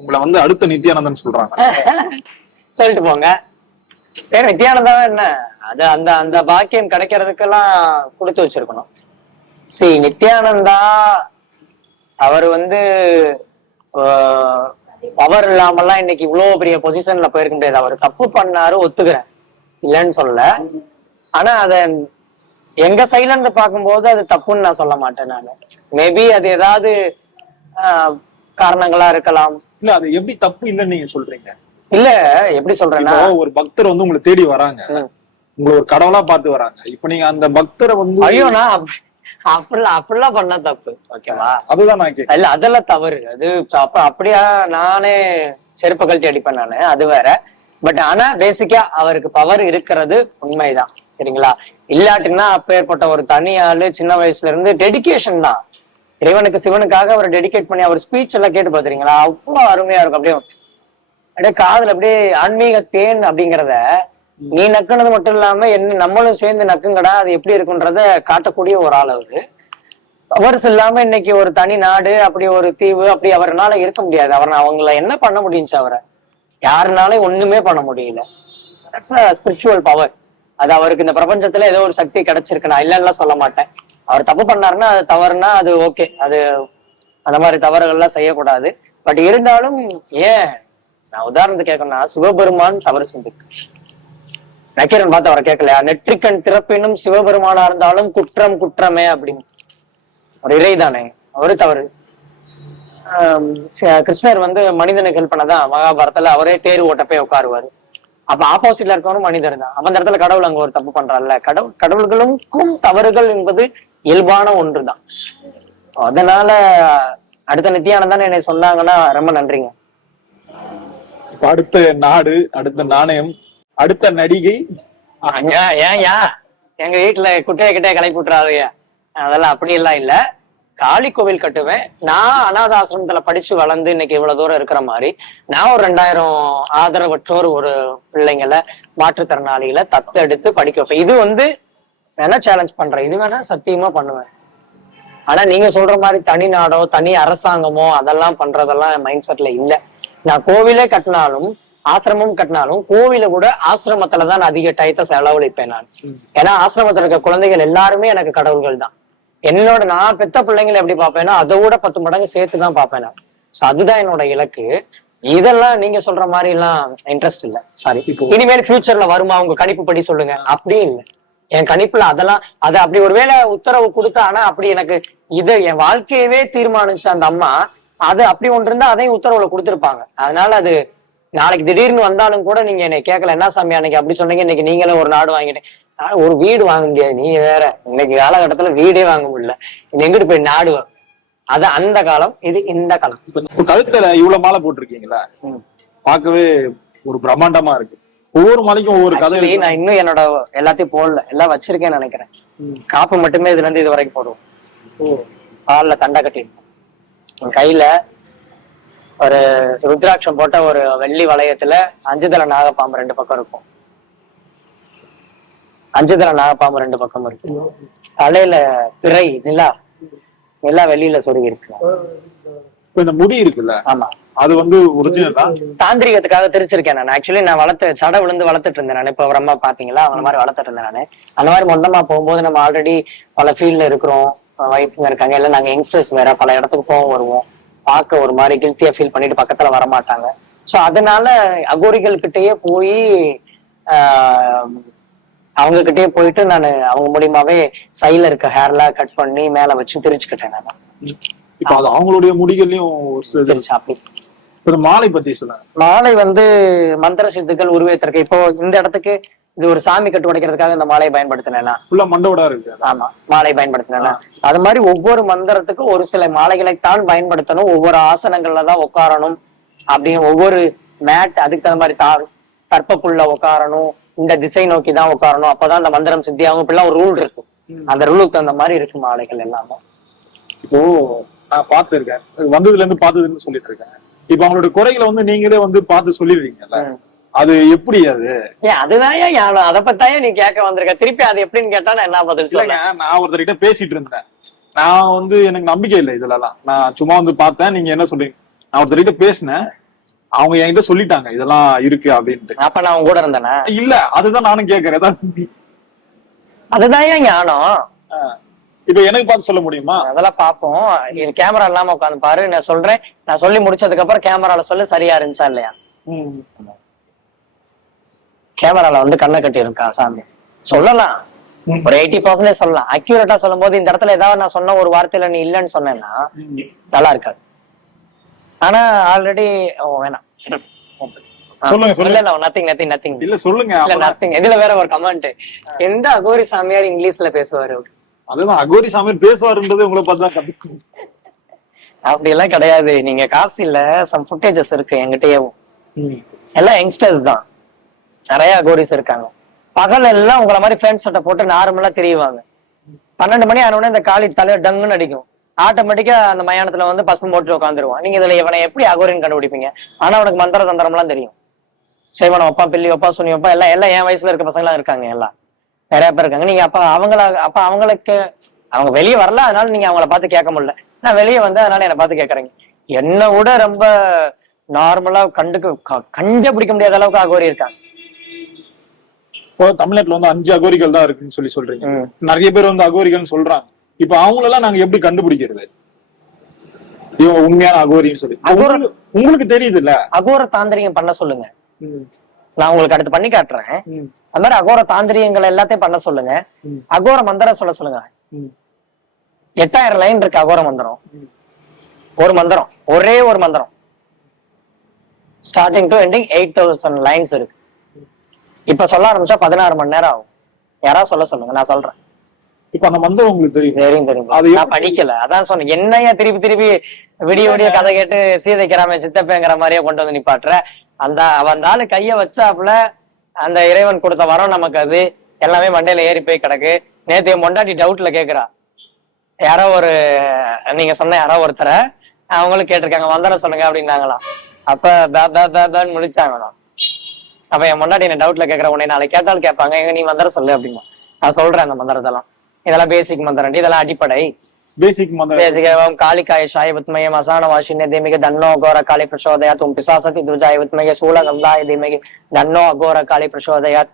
உங்களை வந்து அடுத்த நித்யானந்தன் சொல்றாங்க. சொல்லிட்டு போங்க. சரி நித்யானந்தா என்ன? அது அந்த அந்த பாக்கியம் கிடைக்கிறதுக்கெல்லாம் கொடுத்து வச்சிருக்கணும். சரி நித்யானந்தா அவர் வந்து பவர் இல்லாமலாம் இன்னைக்கு இவ்வளவு பெரிய பொசிஷன்ல போயிருக்க முடியாது. அவர் தப்பு பண்ணாரு ஒத்துக்கிறேன். இல்லைன்னு சொல்லல. ஆனா அத எங்க சைட்ல இருந்து பார்க்கும்போது அது தப்புன்னு நான் சொல்ல மாட்டேன் நான். மேபி அது ஏதாவது ஆஹ், காரணங்களா இருக்கலாம். இல்ல அது எப்படி தப்பு இல்லைன்னு நீங்க சொல்றீங்க? இல்ல எப்படி சொல்றேன்னா ஒரு பக்தர் வந்து உங்களை தேடி வராங்க. உங்களை ஒரு கடவுளா பார்த்து வராங்க. இப்ப நீங்க அந்த பக்தரை வந்து ஐயோ நான் அப்ப- அப்படிலாம் அப்படிலாம் பண்ணா தப்பு. ஓகேவா? அதுதான் நான் இல்ல அதெல்லாம் தவறு. அது அப்ப அப்படியா நானே செருப்பு கழட்டி அடிப்பேன் நானு. அது வேற. பட் ஆனா பேசிக்கா அவருக்கு பவர் இருக்கிறது உண்மைதான். சரிங்களா? இல்லாட்டினா அப்பேற்பட்ட ஒரு தனி ஆளு சின்ன வயசுல இருந்து டெடிகேஷன் தான். இறைவனுக்கு சிவனுக்காக அவர் டெடிகேட் பண்ணி அவர் ஸ்பீச் எல்லாம் கேட்டு பாத்துறீங்களா அவ்வளவு அருமையா இருக்கும். அப்படியே அப்படியே காதுல அப்படியே ஆன்மீக தேன் அப்படிங்கிறத நீ நக்குனது மட்டும் இல்லாம என்ன நம்மளும் சேர்ந்து நக்குங்கடா அது எப்படி இருக்குன்றத காட்டக்கூடிய ஒரு ஆள் அவரு. பவர்ஸ் இல்லாம இன்னைக்கு ஒரு தனி நாடு அப்படி ஒரு தீவு அப்படி அவர்னால இருக்க முடியாது. அவர் அவங்கள என்ன பண்ண முடிஞ்சுச்சு அவரை? யாருனாலே ஒண்ணுமே பண்ண முடியல. ஸ்பிரிச்சுவல் பவர் அது அவருக்கு இந்த பிரபஞ்சத்துல ஏதோ ஒரு சக்தி கிடைச்சிருக்கு நான் இல்லைன்னா சொல்ல மாட்டேன். அவர் தப்பு பண்ணாருன்னா அது தவறுனா அது ஓகே அது அந்த மாதிரி தவறுகள்லாம் செய்யக்கூடாது. பட் இருந்தாலும் ஏன்? நான் உதாரணத்துக்கு கேட்கணும்னா சிவபெருமான் தவறு செஞ்சிருக்கு நக்கீரன் பார்த்து அவரை கேட்கலையா? நெற்றிக்கண் திறப்பினும் சிவபெருமானா இருந்தாலும் குற்றம் குற்றமே அப்படின்னு. ஒரு இறை தானே அவரு தவறு. கிருஷ்ணர் வந்து மனிதனுக்கு ஹெல்ப் பண்ணதான் மகாபாரதத்துல அவரே தேர் ஓட்ட போய் உட்காருவாரு. அப்ப ஆப்போசிட்ல இருக்கவனும் மனிதர் தான். அப்ப அந்த இடத்துல கடவுள் அங்க ஒரு தப்பு பண்றாருல்ல. கடவுள் கடவுள்களுக்கும் தவறுகள் என்பது இயல்பான ஒன்றுதான். அதனால அடுத்த நித்தியானந்தான் என்னை சொன்னாங்கன்னா ரொம்ப நன்றிங்க. அடுத்த நாடு அடுத்த நாணயம் அடுத்த நடிகை. ஏன் எங்க வீட்டுல குட்டைய கிட்டே கிளப்பி விட்டுறாதீங்க அதெல்லாம் அப்படி எல்லாம் இல்ல. காளி கோவில் கட்டுவேன். நான் அனாத ஆசிரமத்துல படிச்சு வளர்ந்து இன்னைக்கு இவ்வளவு தூரம் இருக்கிற மாதிரி நான் ஒரு ரெண்டாயிரம் ஆதரவற்றோர் ஒரு பிள்ளைங்களை மாற்றுத்திறனாளிகளை தத்தெடுத்து படிக்க வைப்பேன். இது வந்து வேணா சேலஞ்ச் பண்றேன். இது வேணா சத்தியமா பண்ணுவேன். ஆனா நீங்க சொல்ற மாதிரி தனி நாடோ தனி அரசாங்கமோ அதெல்லாம் பண்றதெல்லாம் மைண்ட் செட்ல இல்ல. நான் கோவிலே கட்டினாலும் ஆசிரமம் கட்டினாலும் கோவில கூட ஆசிரமத்துல தான் அதிக டயத்தை செலவழிப்பேன் நான். ஏன்னா ஆசிரமத்துல இருக்க குழந்தைகள் எல்லாருமே எனக்கு கடவுள்கள் தான். என்னோட நான் பெத்த பிள்ளைங்களை எப்படி பார்ப்பேன்னா அதை விட பத்து மடங்கு சேர்த்து தான் பார்ப்பேன் நான். So அதுதான் என்னோட இலக்கு. இதெல்லாம் நீங்க சொல்ற மாதிரி எல்லாம் இன்ட்ரெஸ்ட் இல்ல சாரி இனிமேல் ஃபியூச்சர்ல வருமா? உங்க கணிப்பு படி சொல்லுங்க அப்படியே இல்ல. என் கணிப்புல அதெல்லாம் அது அப்படி ஒருவேளை உத்தரவு கொடுத்தானா அப்படி எனக்கு இத என் வாழ்க்கையவே தீர்மானிச்ச அந்த அம்மா அது அப்படி ஒன்று இருந்தா அதையும் உத்தரவுல கொடுத்திருப்பாங்க. அதனால அது நாளைக்கு திடீர்னு வந்தாலும் கூட நீங்க என்னை கேட்கல என்ன சாமி அன்னைக்கு அப்படி சொன்னீங்க இன்னைக்கு நீங்களே ஒரு நாடு வாங்கிட்டேன் ஆனா ஒரு வீடு வாங்க முடியாது நீங்க வேற. இன்னைக்கு காலகட்டத்துல வீடே வாங்க முடியல. எங்கிட்டு போய் நாடு அது அந்த காலம் இது இந்த காலம். கழுத்துல இவ்வளவு மாலை போட்டிருக்கீங்களா. பார்க்கவே ஒரு பிரம்மாண்டமா இருக்கு. ஒவ்வொரு மாலைக்கும் ஒவ்வொரு கதை. நான் இன்னும் என்னோட எல்லாத்தையும் போடல. எல்லாம் வச்சிருக்கேன்னு நினைக்கிறேன். காப்பு மட்டுமே இதுல இருந்து இது வரைக்கும் போடுவோம். கால்ல தண்டை கட்டிருக்கோம் கையில ஒரு ருத்ராட்சம் போட்ட ஒரு வெள்ளி வளையத்துல அஞ்சுதல நாகப்பாம்பு ரெண்டு பக்கம் இருக்கும். அஞ்சுதல நாகப்பாம்பு ரெண்டு பக்கம் இருக்கு. தலையில பிறை நிலா நிலா வெளியில சொருகி இருக்கு. இப்ப இந்த முடி இருக்குல்ல? ஆமா. அது வந்து ஒரிஜினலா தாந்திரிகத்துக்காக தெரிச்சிருக்கேன் நான். ஆக்சுவலி நான் வளர்த்து சடை விழுந்து வளர்த்துட்டு இருந்தேன் நான். இப்ப அம்மா பாத்தீங்களா? அந்த மாதிரி வளர்த்துட்டு இருந்தேன் நானு. அந்த மாதிரி மொத்தமா போகும்போது நம்ம ஆல்ரெடி பல ஃபீல்ட்ல இருக்கிறோம். ஒய்ஃப்ங்க இருக்காங்க. இல்ல நாங்க யங்ஸ்டர்ஸ் வேற. பல இடத்துக்கு போவோம் வருவோம். பார்க்க ஒரு மாதிரி கில்ட்டியா ஃபீல் பண்ணிட்டு பக்கத்துல வர மாட்டாங்க சோ அதனால அகோரிகள் கிட்டயே போய் அவங்க கிட்டயே போயிட்டு நான் அவங்க மூலியமாவே சைட்ல இருக்க ஹேர்லாம் கட் பண்ணி மேல வச்சு பிரிச்சுக்கிட்டேன் நான். இப்ப அது அவங்களுடைய முடிகள்லயும் ஒரு மாலை பத்தி சொல்லுங்க. மாலை வந்து மந்திர சித்துக்கள் உருவேத்திருக்கு இப்போ இந்த இடத்துக்கு இது ஒரு சாமி கட்டு உடைக்கிறதுக்காக இந்த மாலையை பயன்படுத்தினேன்னா. ஃபுல்லா மண்டோடா இருக்கு. ஆமா மாலை பயன்படுத்தினேன்னா. அது மாதிரி ஒவ்வொரு மந்திரத்துக்கும் ஒரு சில மாலைகளை தான் பயன்படுத்தணும். ஒவ்வொரு ஆசனங்கள்ல தான் உட்காரணும். அப்படின்னு ஒவ்வொரு மேட் அதுக்கு தகுந்த மாதிரி தா கற்பப்புள்ள உட்காரணும். இந்த திசை நோக்கி தான் உட்காரணும். அப்பதான் அந்த மந்திரம் சித்தியாகும். இப்படிலாம் ஒரு ரூல் இருக்கு அந்த ரூலுக்கு தகுந்த மாதிரி இருக்கு மாலைகள் எல்லாமே. இப்போ நான் பார்த்திருக்கேன். வந்ததுல இருந்து பார்த்ததுன்னு சொல்லிட்டு இருக்கேன் இப்ப அவங்களோட குறைகளை வந்து நீங்களே வந்து பார்த்து சொல்லிடுவீங்கல்ல. ம். அது எப்படி அது? அதுதான் ஞானம் அதை பத்தாயே நீ கேட்க வந்திருக்க? திருப்பி அது எப்படின்னு கேட்டா நான் என்ன பதில் சொல்றேன் நான் ஒருத்தர்கிட்ட பேசிட்டு இருந்தேன். நான் வந்து எனக்கு நம்பிக்கை இல்லை இதுலலாம். நான் சும்மா வந்து பார்த்தேன் நீங்க என்ன சொல்றீங்க? நான் ஒருத்தர்கிட்ட பேசினேன் அவங்க என்கிட்ட சொல்லிட்டாங்க இதெல்லாம் இருக்கு அப்படின்ட்டு. அப்ப நான் கூட இருந்தேனா? இல்ல அதுதான் நானும் கேக்குறேன் அதுதான் ஏன் ஞானம். இப்ப எனக்கு பார்த்து சொல்ல முடியுமா? அதெல்லாம் பாப்போம். இது கேமரா இல்லாம உட்காந்து பாரு நான் சொல்றேன். நான் சொல்லி முடிச்சதுக்கு அப்புறம் கேமரால சொல்லு சரியா இருந்துச்சா இல்லையா. கேமரால வந்து கண்ணை கட்டி இருக்கா சாமி. சொல்லலாம். ஒரு எயிட்டி பர்சன்டேஜ் சொல்லலாம். அக்யூரேட்டா சொல்லும் போது இந்த இடத்துல ஏதாவது நான் சொன்ன ஒரு வார்த்தையில நீ இல்லைன்னு சொன்னேன்னா நல்லா இருக்காது. ஆனா ஆல்ரெடி வேணாம். சொல்லுங்க, நத்திங் நத்திங் நத்திங் இல்ல சொல்லுங்க. இல்ல நத்திங் இதுல வேற ஒரு கமெண்ட் எந்த அகோரி சாமியார் இங்கிலீஷ்ல பேசுவாரு? அதுதான் அகோரி சாமி பேசுவாருன்றது உங்களை பார்த்து தான் அப்படி எல்லாம் கிடையாது. நீங்க காசு இல்ல சம் ஃபுட்டேஜஸ் இருக்கு என்கிட்டயும் எல்லாம் யங்ஸ்டர்ஸ் தான். நிறைய அகோரிஸ் இருக்காங்க. பகல் எல்லாம் உங்கள மாதிரி ஃபேன் சட்டை போட்டு நார்மலா தெரியுவாங்க. பன்னெண்டு மணி ஆன உடனே இந்த காலி தலைய டங்குன்னு அடிக்கும். ஆட்டோமேட்டிக்கா அந்த மயானத்துல வந்து பசுமை போட்டு உட்காந்துருவான் நீங்க இதுல இவனை எப்படி அகோரின்னு கண்டுபிடிப்பீங்க? ஆனா அவனுக்கு மந்திர தந்திரம் எல்லாம் தெரியும். சேவனம் வைப்பா பில்லி வைப்பா சுனி வைப்பா எல்லாம் எல்லாம் என் வயசுல இருக்க பசங்க இருக்காங்க எல்லாம். நிறைய பேர் இருக்காங்க. நீங்க அப்ப அவங்கள அப்ப அவங்களுக்கு அவங்க வெளியே வரல அதனால நீங்க அவங்கள பார்த்து கேட்க முடியல. நான் வெளியே வந்து அதனால என்னை பார்த்து கேக்குறீங்க என்னை விட ரொம்ப நார்மலா கண்டுக்க க- கண்டே பிடிக்க முடியாத அளவுக்கு அகோரி இருக்காங்க. இப்போ தமிழ்நாட்டுல வந்து அஞ்சு அகோரிகள் தான் இருக்குன்னு சொல்லி சொல்றீங்க. நிறைய பேர் வந்து அகோரிகள்னு சொல்றாங்க. இப்ப அவங்களெல்லாம் நாங்க எப்படி கண்டுபிடிக்கிறது? இவங்க உண்மையான அகோரின்னு சொல்லி. உங்களுக்கு தெரியுது இல்ல அகோர தாந்திரிகம் பண்ண சொல்லுங்க. நான் உங்களுக்கு அடுத்து பண்ணி காட்டுறேன். அது மாதிரி அகோர தாந்திரியங்கள் எல்லாத்தையும் பண்ண சொல்லுங்க. அகோர மந்திரம் சொல்ல சொல்லுங்க. எட்டாயிரம் லைன் இருக்கு அகோர மந்திரம். ஒரு மந்திரம். ஒரே ஒரு மந்திரம். Starting to ending eight thousand lines இருக்கு. இப்ப சொல்ல ஆரம்பிச்சா பதினாறு மணி நேரம் ஆகும். யாராவது சொல்ல சொல்லுங்க நான் சொல்றேன். இப்ப அந்த மந்திரம் உங்களுக்கு தெரியும். தெரியும் தெரியும். அது நான் படிக்கல. அதான் சொன்னேன். என்னையா திருப்பி திருப்பி விடிய விடிய கதை கேட்டு சீதைக்கிறாம சித்தப்பேங்கிற மாதிரியே கொண்டு வந்து நிப்பாட்டுற. அந்த அவன் ஆளு கைய வச்சாப்புல அந்த இறைவன் கொடுத்த வரம் நமக்கு அது. எல்லாமே மண்டையில ஏறி போய் கிடக்கு. நேத்து என் பொண்டாட்டி டவுட்ல கேக்குறா. யாரோ ஒரு நீங்க சொன்ன யாரோ ஒருத்தரை அவங்களும் கேட்டிருக்காங்க. மந்திரம் சொல்லுங்க அப்படின்னாங்களாம். அப்ப பே பே பே பேன்னு முடிச்சாங்களாம் அப்ப என் முன்னாடி என்ன டவுட்ல கேக்குற. உடனே நாளைக்கு கேட்டாலும் கேட்பாங்க. எங்க நீ மந்திரம் சொல்லு அப்படின்னா நான் சொல்றேன் அந்த மந்திரத்தெல்லாம். இதெல்லாம் பேசிக் மந்திரம் இதெல்லாம் அடிப்படை பேசிக் மந்திரம் பேசிக் காளிகாய சாய வித்மய மசான வாசினே தேமிக தன்னோ அகோர காளி பிரசோதயாத் உம் பிசாசதி துஜாய வித்மய சூல கந்தாய தேமிக தன்னோ அகோர காளி பிரசோதயாத்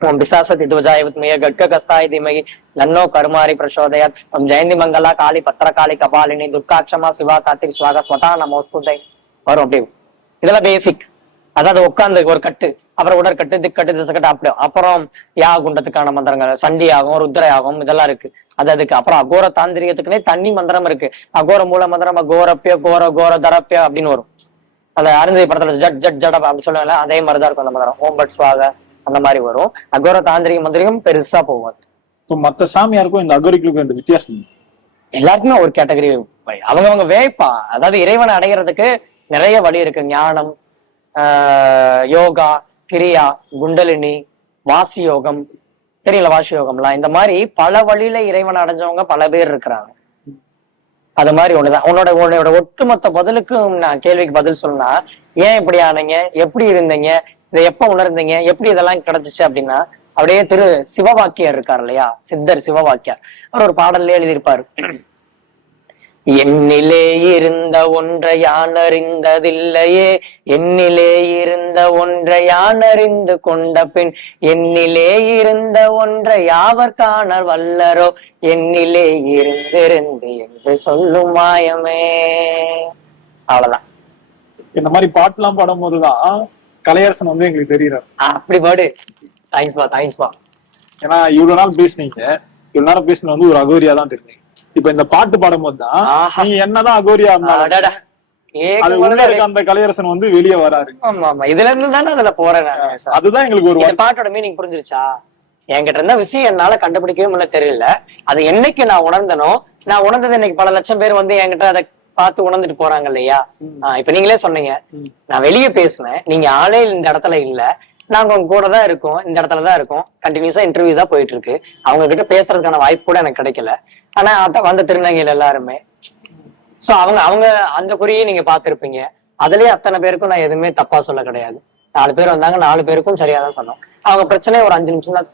ஓம் பிசாசதி துவஜாய வித்மய கட்க கஸ்தாய தீமகி தன்னோ கருமாரி பிரசோதயாத் ஓம் ஜெயந்தி மங்களா காளி பத்திரகாளி கபாலினி துர்காட்சமா சிவா கார்த்திக் ஸ்வாக ஸ்மதா நமோஸ்துதை வரும் அப்படியே இதெல்லாம் பேசிக் அதாவது உட்கார்ந்து ஒரு கட்டு அப்புறம் உடற்கட்டு திக்கட்டு திசக்கட்டு அப்படி. அப்புறம் யா குண்டத்துக்கான மந்திரங்கள் சண்டி ஆகும் ருத்ர ஆகும் இதெல்லாம் இருக்கு. அது அதுக்கு. அப்புறம் அகோர தாந்திரிகத்துக்குனே தண்ணி மந்திரம் இருக்கு. அகோர மூல மந்திரம் அகோரப்பிய கோர கோர தரப்பிய அப்படின்னு வரும். அந்த அருந்ததி படத்துல ஜட் ஜட் ஜட அப்படி சொல்லுவாங்கல்ல அதே மாதிரிதான் இருக்கும் அந்த மந்திரம். ஓம் பட் சுவாக அந்த மாதிரி வரும். அகோர தாந்திரிக மந்திரிகம் பெருசா போவாது இப்ப மத்த சாமியாருக்கும் இந்த அகோரிகளுக்கும் இந்த வித்தியாசம்? எல்லாருக்குமே ஒரு கேட்டகரி அவங்கவங்க வேப்பா அதாவது இறைவனை அடைகிறதுக்கு நிறைய வழி இருக்கு. ஞானம் யோகா கிரியா குண்டலினி வாசி யோகம் தெரியல வாசி யோகம்லாம் இந்த மாதிரி பல வழியில இறைவன் அடைஞ்சவங்க பல பேர் இருக்கிறாங்க. அது மாதிரி ஒண்ணுதான். உன்னோட உன்னோட ஒட்டுமொத்த பதிலுக்கும் நான் கேள்விக்கு பதில் சொன்னா ஏன் இப்படி ஆனீங்க? எப்படி இருந்தீங்க? இதை எப்ப உணர்ந்தீங்க? எப்படி இதெல்லாம் கிடைச்சிச்சு அப்படின்னா அப்படியே திரு சிவவாக்கியர் இருக்கார் இல்லையா? சித்தர் சிவவாக்கியார். அவர் ஒரு பாடல்ல எழுதியிருப்பாரு. என்னிலே இருந்த ஒன்றை யான் அறிந்ததில்லையே. என்னிலே இருந்த ஒன்றை யான் அறிந்து கொண்ட பின் என்னிலே இருந்த ஒன்றை யாவர் காண வல்லரோ? என்னிலே இருந்திருந்து என்று சொல்லும் மாயமே. அவ்வளவுதான். இந்த மாதிரி பாட்டுலாம் பாடும் போதுதான் கலையரசன் வந்து எங்களுக்கு தெரியுறாரு அப்படி பாடு. தேங்க்ஸ் பா தேங்க்ஸ் பா. ஏன்னா இவ்வளவு நாள் பேசுனீங்க. இவ்வளவு நேரம் பேசின வந்து ஒரு அகோரியா தான் தெரியுங்க இப்ப இந்த பாட்டு பாடும்போது தான். நீங்க என்னதான் அகோரியா இருந்தாலும். அது உள்ள இருக்க அந்த கலையரசன் வந்து வெளியே வராரு. ஆமா ஆமா இதுல இருந்து தானே அதுல போறேன். அதுதான் எங்களுக்கு ஒரு பாட்டோட மீனிங் புரிஞ்சிருச்சா? என்கிட்ட இருந்த விஷயம் என்னால கண்டுபிடிக்கவே முடியல தெரியல. அது என்னைக்கு நான் உணர்ந்தனோ நான் உணர்ந்தது இன்னைக்கு பல லட்சம் பேர் வந்து என்கிட்ட அதை பார்த்து உணர்ந்துட்டு போறாங்க இல்லையா? இப்ப நீங்களே சொன்னீங்க. நான் வெளியே பேசுனேன். நீங்க ஆளே இந்த இடத்துல இல்ல. நாங்க உங்க கூட தான் இருக்கோம் இந்த இடத்துல தான் இருக்கோம். கண்டினியூஸா இன்டர்வியூ தான் போயிட்டு இருக்கு அவங்க கிட்ட பேசுறதுக்கான வாய்ப்பு கூட எனக்கு கிடைக்கல. ஆனா அத- வந்த திருநங்கைகள் எல்லாருமே சோ அவங்க அவங்க அந்த குறியே நீங்க பார்த்திருப்பீங்க. அதுலயே அத்தனை பேருக்கும் நான் எதுவுமே தப்பா சொல்ல கிடையாது. நாலு பேர் வந்தாங்க நாலு பேருக்கும் சரியா தான் சொன்னோம். அவங்க பிரச்சனை ஒரு அஞ்சு நிமிஷம் தான்